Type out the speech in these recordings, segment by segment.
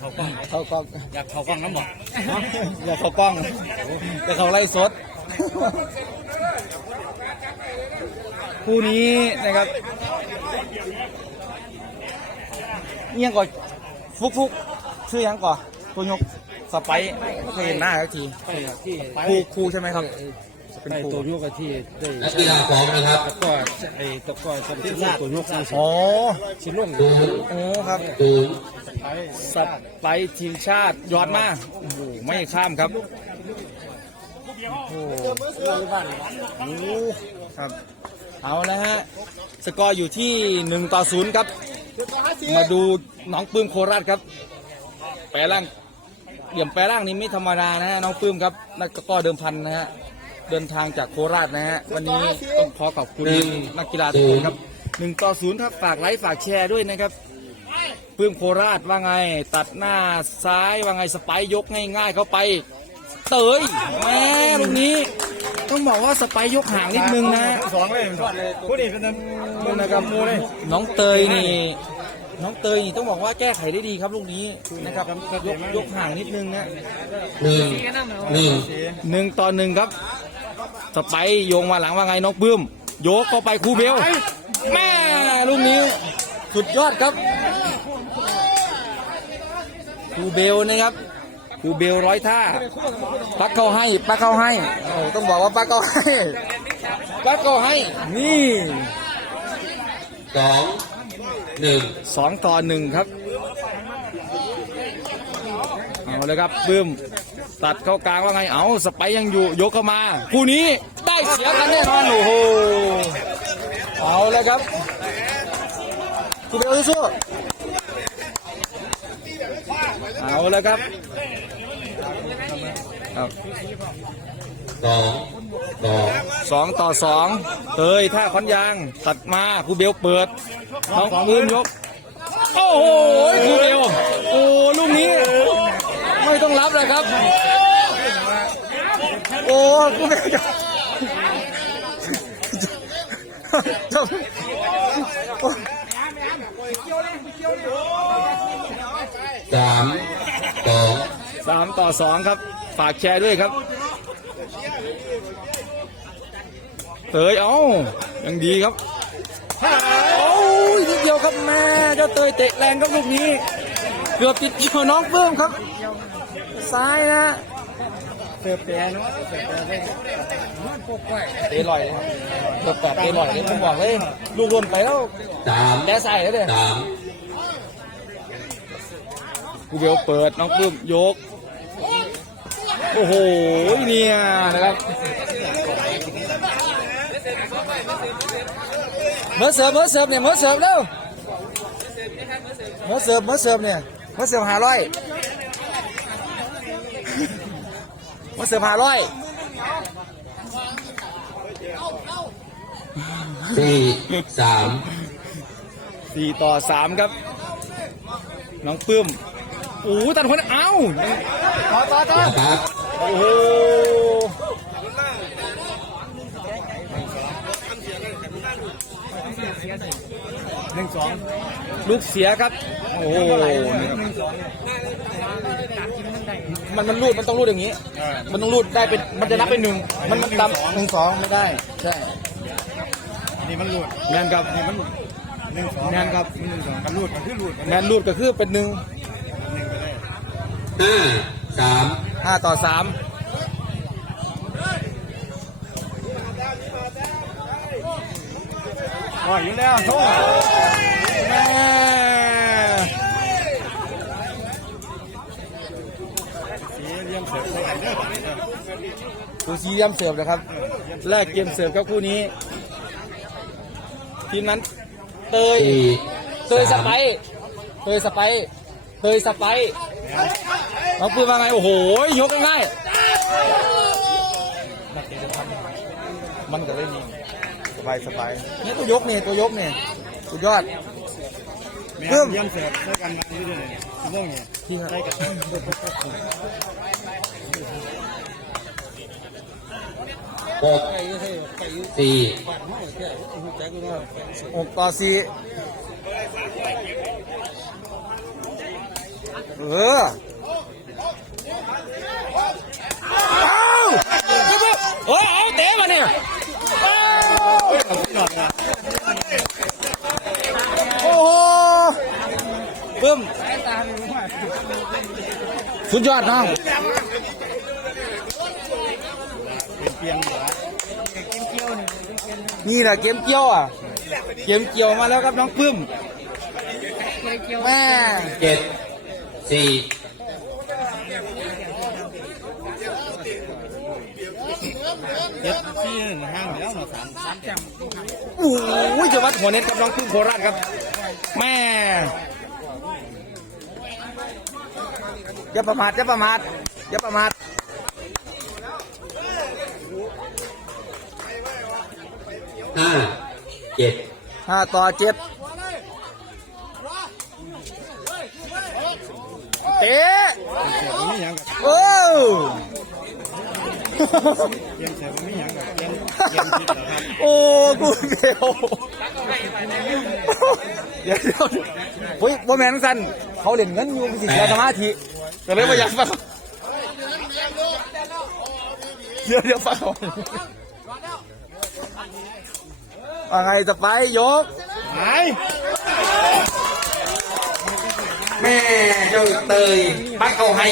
เขากล้องเข้ากล้องอยากเขากล้องน้ำบอกอย่าเข้ากล้องอย่าเข้าไล่สดคู่นี้นะครับเอียงก่อนฟุกฟุกชื่อยังก่อนตัวยกสไปร์ไม่เคยเห็นหน้าสักทีไปที่ครูครูใช่ไหมครับเป็นไอครูตัวยุกที่ได้นักกีฬาพร้อมนะครับตะก้อไอตะก้อสำชิลตัวยกอ๋อชิลุ่งศูนย์โอ้ครับศูนย์ สัตว์ไปทีมชาติยอดมาโอ้โหไม่ข้ามครับโอ้โหโอ้โหครับเอาแล้วฮะสกอร์อยู่ที่หนึ่งต่อศูนย์ครับ มาดูน้องปื้มโคราชครับ แปรร่างเหลี่ยมแปรร่างนี้ไม่ธรรมดานะฮะน้องปื้มครับนักก็เดิมพันนะฮะเดินทางจากโคราชนะฮะวันนี้ต้องขอขอบคุณนักกีฬาทุกคนครับหนึ่งต่อศูนย์ครับฝากไลค์ฝากแชร์ด้วยนะครับ ปื้มโคราชว่าไง ตัดหน้าซ้ายว่าไงสไปร์ยกง่ายๆเข้าไป เตยแม่ลูกนี้ ต้องบอกว่าสไปร์ยกห่างนิดนึงนะสองเลยผู้นี้เป็นนี่นะครับน้องเตยนี่ น้องเตยนี่ต้องบอกว่าแก้ไขได้ดีครับลูกนี้นะครับยกยกห่างนิดนึงนะหนึ่งหนึ่งหนึ่งต่อหนึ่งครับ สไปร์โยงมาหลังว่าไงน้องปื้ม โยกเข้าไปครูเบลแม่ลูกนี้สุดยอดครับ ครูเบลนะครับครูเบลร้อยท่าปักเข้าให้ปักเข้าให้โอ้ต้องบอกว่าปักเข้าให้ปักเข้าให้ นี่สองหนึ่งสองต่อหนึ่งครับเอาเลยครับปื้มตัดเข้ากลางว่าไงเอาสไปร์ยังอยู่ยกเข้ามาคู่นี้ได้เสียกันแน่นอนโอ้โหเอาเลยครับคุณเบลสู้ๆ เอาเลยครับครับสองสองสองต่อสองเตยท่าขอนยางตัดมาครูเบลเปิดน้องปืนยกโอ้โหครูเบลโอ้ลูกนี้ ไม่ต้องรับเลยครับ โอ้ครูเบลจะจะ สามสองสามต่อสองครับ ฝากแชร์ด้วยครับเตยเอายังดีครับโอ้ยนิดเดียวครับแม่เจ้าเตยเตะแรงครับลูกนี้ เกือบติดเกี่ยวน้องเพิ่มครับ ซ้ายนะเสิร์ฟแปรเนาะเตะลอยเลยครับเกือบแปดเตะลอยเลยผมบอกเลย ลูกหล่นไปแล้วสามแดใส่แล้วเนี่ยสาม กูเบลเปิดน้องปื้มยก โอ้โหเนี่ยนะครับเมื่อเสิร์ฟเมื่อเสิร์ฟเนี่ยเมื่อเสิร์ฟเร็วเมื่อเสิร์ฟเมื่อเสิร์ฟเนี่ยเมื่อเสิร์ฟหาร้อยเมื่อเสิร์ฟหาร้อยสี่สามสี่ต่อสามครับ น้องปื้ม โอ้โหตัดคนเอ้าต่อต่อต่อหัวพักโอ้โหหนึ่งสองลูกเสียครับ โอ้โหมันมันรูดมันต้องรูดอย่างนี้ มันต้องรูดได้เป็นมันจะนับเป็นหนึ่งมันมันตำหนึ่งสองไม่ได้ใช่นี่มันหลุดแมนครับนี่มันหนึ่งสองแมนครับหนึ่งสองกันหลุดมันคือหลุดแมนรูดก็คือเป็นหนึ่งหนึ่งไปได้ ห้าสามห้าต่อสามอ๋ออยู่แล้วโทษแม่สีเรียมเสิร์ฟใส่กันเด้อดูซีเรียมเสิร์ฟนะครับแลกเกมเสิร์ฟครับคู่นี้ ทีมนั้นเตยสี่เตยสไปร์เตยสไปร์เตยสไปร์ น้องปืนว่าไง โอ้โห ยกง่ายๆมันก็เล่นนี่สบายสบายนี่ตัวยกนี่ตัวยกนี่สุดยอดแม่เรียมเสิร์ฟใส่กันมาอยู่ด้วยเนี่ยที่ต้องเนี่ยที่ใส่กันหกสี่หกต่อสี่เออเอา เออเอาเตะมาเนี่ยเอาโอ้โหปึ้มสุดยอดน้องเปลี่ยนเหรอนี่แหละเกมเกี่ยวอะ เกมเกี่ยวมาแล้วครับน้องปึ้มแม่เจ็ดสี่ เจ็ดที่ห้างแล้วมาสามสามแจมโอ้ยจะวัดหัวเน็ตกับน้องปึ้มโคราชครับ แม่อย่าประมาทอย่าประมาทอย่าประมาทห้าเจ็ดห้าต่อเจ็ดเตะไม่ยังกับโอ้เกมเโอ้กูเดียวเดี๋ยวเดี๋ยวเฮ้ยบ่แมนสันเขาเล่นเงินอยู่สิเสียสมาธิก็เลยมาอยากฟังเดี๋ยวเดี๋ยวฟังว่าไงจะไปยกไหายแม่เจ้าเตยปักเขาให้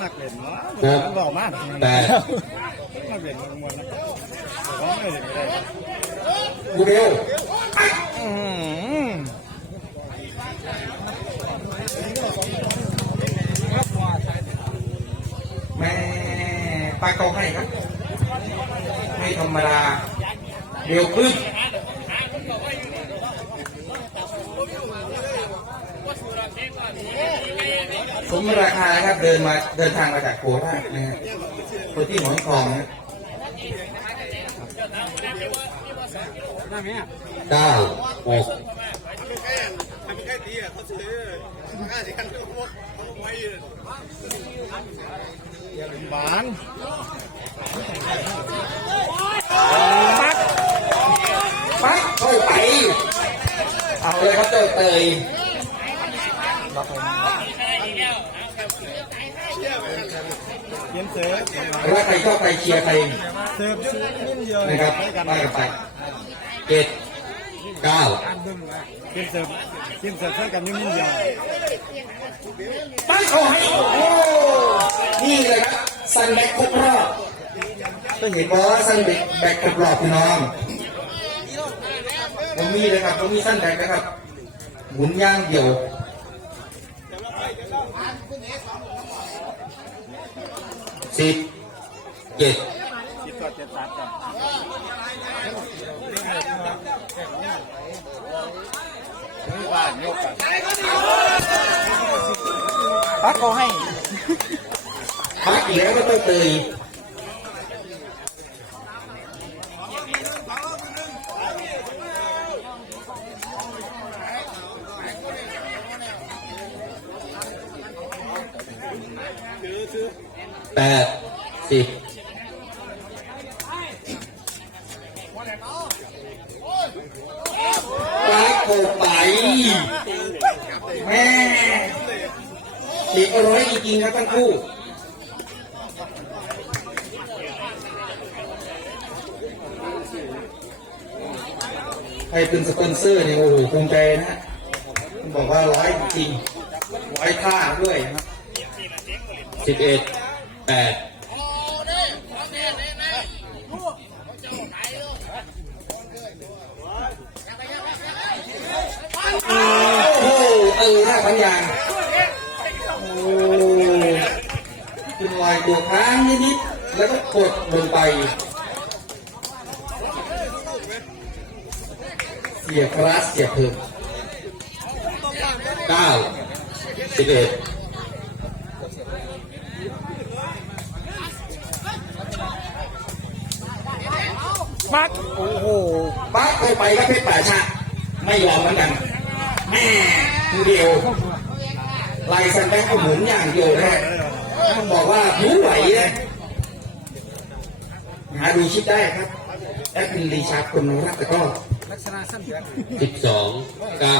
นักเล่ นะครับ บอกมากแปดนักเล่นมวนนะแต่ว่าไม่เล่นไม่ได้กูเดียวอื้อหือแม่ปักเขาให้ครับ ไม่ธรรมดาเดียวพึ่ง สมราคานะครับเดินมาเดินทางมาจากโคราชนะครับคนที่หมอนทองนะเก้าหกบานปักเข้าไป เอาเลยครับเจ้าเตย เกมเสร็จว่าใครชอบใครเชียร์ใครเสิร์ฟนิ่มเดียวนะครับไปกันไปกันไปเจ็ดเก้าเกมเสิร์ฟเกมเสิร์ฟใช้กันนิ่มเข้าให้โอ้โหนี่เลยครับซันแบ็คครบรอบก็เห็นว่าซันแบ็คครบรอบพี่น้องตรงนี้เลยครับตรงนี้สั้นแบ็คนะครับหมุนย่างเดี่ยว สิบเจ็ดคิดก็เจ็ดสามกันไม่ว่าโยกกันปักเขาให้ พักอีกแล้วก็ต้องเตยแปดสิบรักโคไป แม่เด็กร้อยจริงๆครับทั้งคู่ ใครเป็นสปอนเซอร์เนี่ยโอ้โหภูมิใจนะฮะบอกว่าร้อยจริงร้อยท่าด้วยนะสิบเอ็ดแปดโอ้โหเออหน้าพันยางโอ้ขึ้นลอยตัวค้างนิดๆแล้วก็กดลงไป เสียคลาสเสียเพิ่มเก้าสิบเอ็ดปักโอ้โหปั๊บเข้าไปก็เพชรป่าชาไม่ยอมเหมือนกัน แม่ทีเดียวไล่สันแบงก็หมุนอย่างเดียวนะฮะต้องบอกว่าผิวไหวนะหาดูชิปได้ครับแอดมินรีชาร์ดคนรักแต่ก็ สิบสองเก้า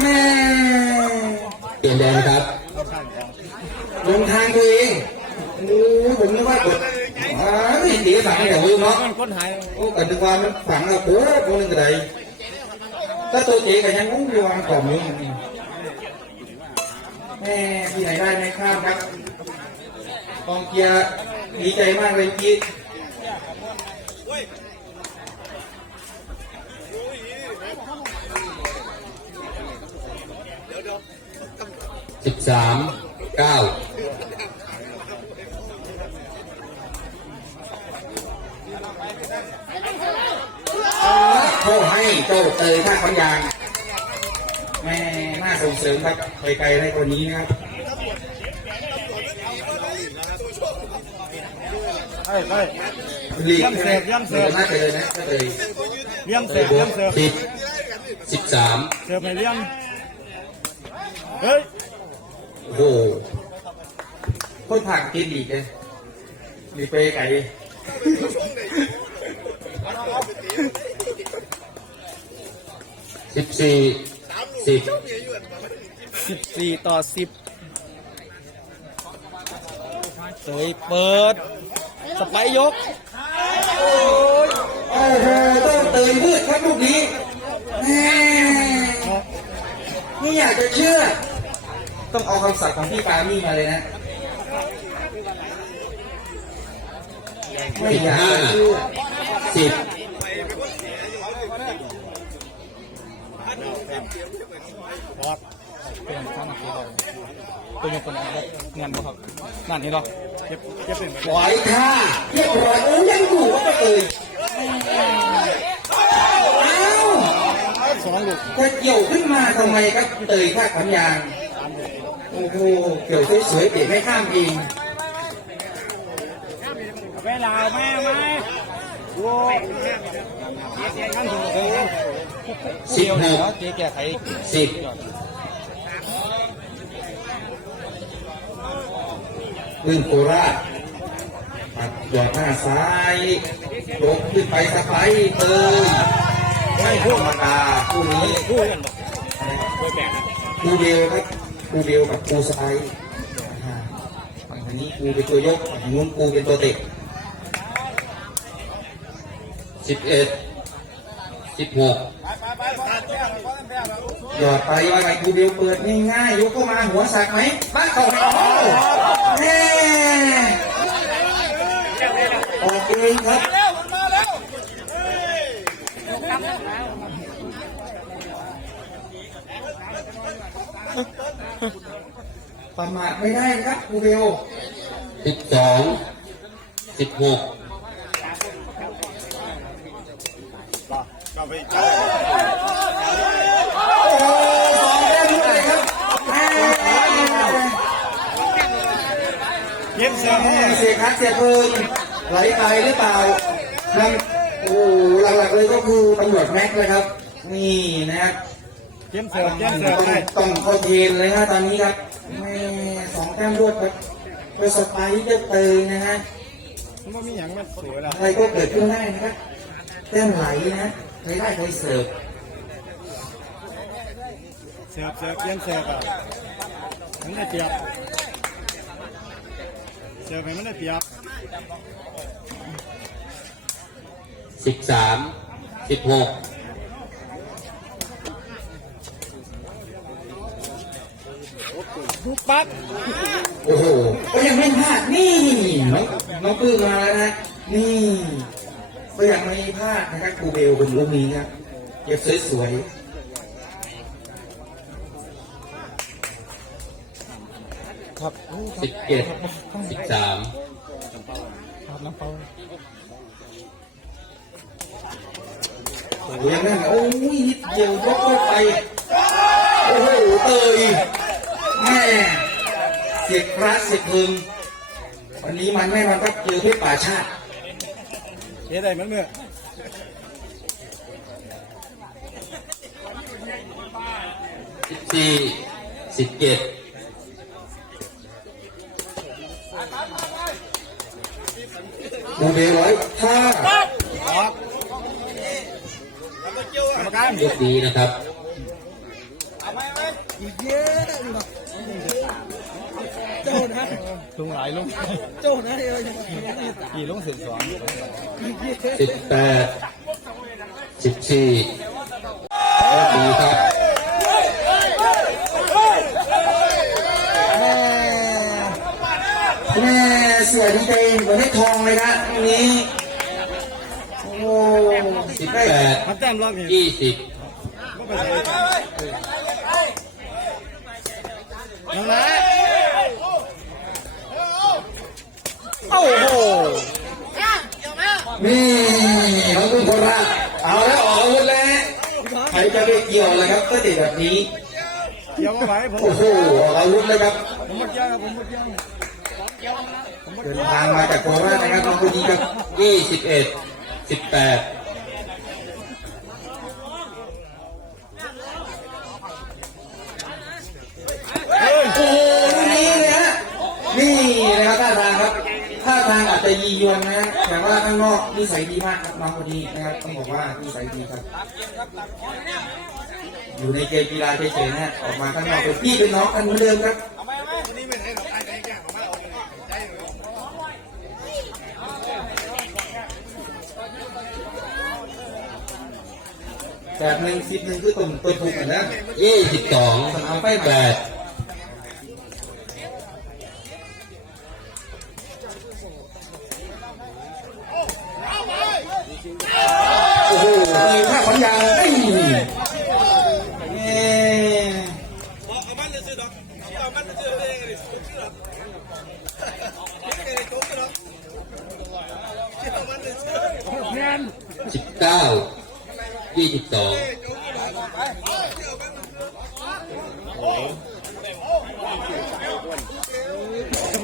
แม่เปลี่ยนแดนครับลงทางตัวเองโอ้ผมนึกว่ากดอ้าวนี่ตีฝังแต่ว่าเนาะโอ้กันทุกวันมันฝังแล้วโอ้โหนึงกระไดถ้าตัวเจ๊กันยังงงอยู่วางกล่องอยู่ แม่ที่ไหนได้ไม่ข้ามครับกองเกียร์ดีใจมากเลยเมื่อกี้สิบสามเก้าเข้าให้เจ้าเตยท่าขอนยางแม่น่า ส่งเสริมครับไปไกลได้คนนี้นะครับเฮ้ยเฮ้ยลีกย่ำเสิร์ฟย่ำเสิร์ฟน่าเตยนะน่าเตยเลี้ยงเสิร์ฟเลี้ยงเสิร์ฟสิบสิบสามเสิร์ฟให้เลี้ยงเฮ้ยโอ้โหคนผักกินลีกเลยลีกไปไกลสิบสี่สิบ สิบสี่ต่อสิบเตยเปิด สไปร์ยกโอ้โหต้องเตยพืชครับลูกนี้แม่ไม่อยากจะเชื่อ ต้องเอาคำศัพท์ของพี่ปามี่มาเลยนะ ไม่อยากจะเชื่อสิบ เป็นข้างที่เราเป็นคนอะไรงานบ่ครับนั่นนี่หรอเก็บเก็บเป็นปล่อยท่าเรียบร้อยโอ้ยังอยู่ก็เตยอ้าวสองลูกจะเกี่ยวขึ้นมาทำไมครับเตยท่าขอนยางโอ้โหเกี่ยวสวยๆเตะไม่ข้ามเองเวลาแม่ไหมโว้ยขั้นถูกเลยสิบหกสิบ ลื่นโคราชปัดหยอดหน้าซ้ายยกขึ้นไปสะไปเตยไม่ธรรมดาคู่นี้คู่กันบอกโดคู่เดียวครับคู่เดียวกับคู่ซ้ายฝั่งนี้คู่เป็นตัวยกฝั่งนู้นคู่เป็นตัวเตะสิบเอ็ดสิบหกหยอดไปไงคู่เดียวเปิดง่ายๆยกเข้ามาหัวสักไหมบ้านเขาเอาแน่ ออกเองครับประมาทไม่ได้ครับครูเบลสิบสองสิบหกเอาไปโอ้โหสองแต้มเลยครับแม่เก็บเสิร์ฟให้เสียคัดเสียเพิง ไหลไปหรือเปล่านั่นโอ้โหหลักๆเลยก็คือตำรวจแม็กซ์เลยครับ นี่นะครับเก็บเสิร์ฟเก็บเสิต้ร์ฟองให้ต้องเข้าเทรนเลยฮะตอนนี้ครับแม่สองแต้มรวดครับเพื่อสไปร์เจะเตยนะฮะมันมีอย่างมันสวยแล้วอะไรก็เกิดขึ้นได้นะครับแต้มไหลนะใครได้ใครเสิร์ฟเสิร์ฟเสิร์ฟเลี้ยงเสิร์ฟอะมันได้เปรียบ เสิร์ฟให้มันได้เปรียบสิบสามสิบหกปั๊บโอ้โหก็ยังไม่พลาดนี่น้องน้องปื้มมาแล้วนะนี่ก็ยังไม่พลาดนะครับครูเบลเป็นลูกนี้ครับเก็บสวยๆ ครับสิบเจ็ดสิบสามครับน้ำเปล่าโอ้ยยังนั่นโอ้ยนิดเดียวยกเข้าไป โอ้โหเตยแม่เสียคลาสเสียพึงวันนี้มันไม่มันก็เจอเพชรป่าชาติเฮ็ดได้มันเมื่อสี่สิบเจ็ด บูเบร้อยท่ายกนี้นะครับลุงหลายลุงโจ้นะเดียวกี่ลุงสิบสองสิบแปดสิบสี่ยกนี้ครับแม่เสือดีใจเหมือนให้ท องเลยนะตรงนี้โอ้สิบแปดมันแต้มรอบนี้ยี่สิบนั่นแหละโอ้โหนี่น้องตุ้มโคราชเอาแล้วออกอาวุธแล้วใครจะไปเกี่ยวเลยครับก็ติดแบบนี้เดี๋ยวมาไว้ผมโอ้โหออกอาวุธเลยครับผมหมดยังผมหมดยัง เดินทางมาจากโคราชนะครับน้องคนนี้ครับยี่สิบเอ็ดสิบแปดโอ้โหลูกนี้เลยฮะนี่นะครับท่าทางครับท่าทางอาจจะยียวนนะแต่ว่าข้างนอกนิสัยดีมากครับน้องคนนี้นะครับต้องบอกว่านิสัยดีครับ อยู่ในเกมกีฬาเฉยๆนะฮะออกมาข้างนอกเป็นพี่เป็นน้องกันเหมือนเดิมครับ แบบหนึ่งสิบหนึ่งคือตุ่มตัวถูกเหมือนนะยี่สิบสองแปด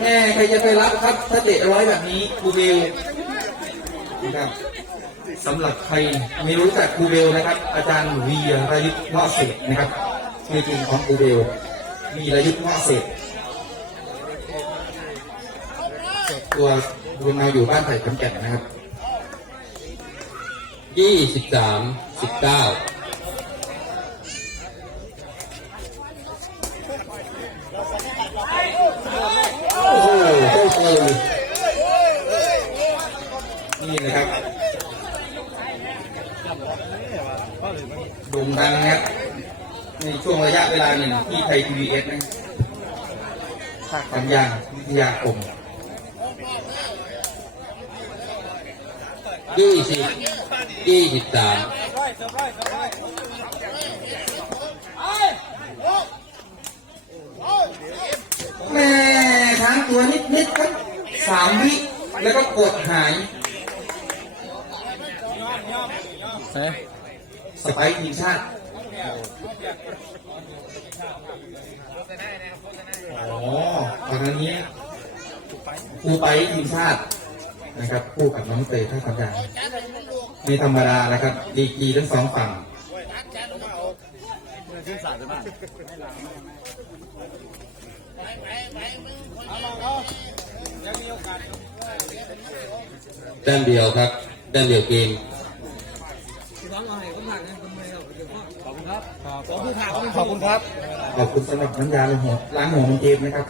แม่ใครจะไปรับครับถ้าเตะร้อยแบบนี้ครูเบลนะครับสำหรับใครไม่รู้จักครูเบลนะครับ อาจารย์วีรยุทธ์เงาเศษนะครับชื่อจริงของครูเบลวีรยุทธ์เงาเศษตัวรวมาอยู่บ้านไผ่ขอนแก่นนะครับยี่สิบสามสิบเก้า โอ้โหโอ้โห นี่นะครับโด่งดังนะครับในช่วงระยะเวลาหนึ่งที่ไทยทีวีเอสนะภาคปัญญาวิทยาคมยี่สิบยี่สิบสามแม่ทั้งตัวนิดๆครับสามวิ แล้วก็กดหาย เฮ้ยสไปร์ทีมชาติอ๋อตอนนี้ครูไปทีมชาตินะครับคู่กับน้องเตยท่าสัญญาไม่ธรรมดานะครับ ดีกรีทั้งสองฝั่งแต้มเดียวครับแต้มเดียวเกม ขอบคุณครับ ขอบคุณสำหรับน้ำยาล้างหัวล้างหัวมันเกมนะครับ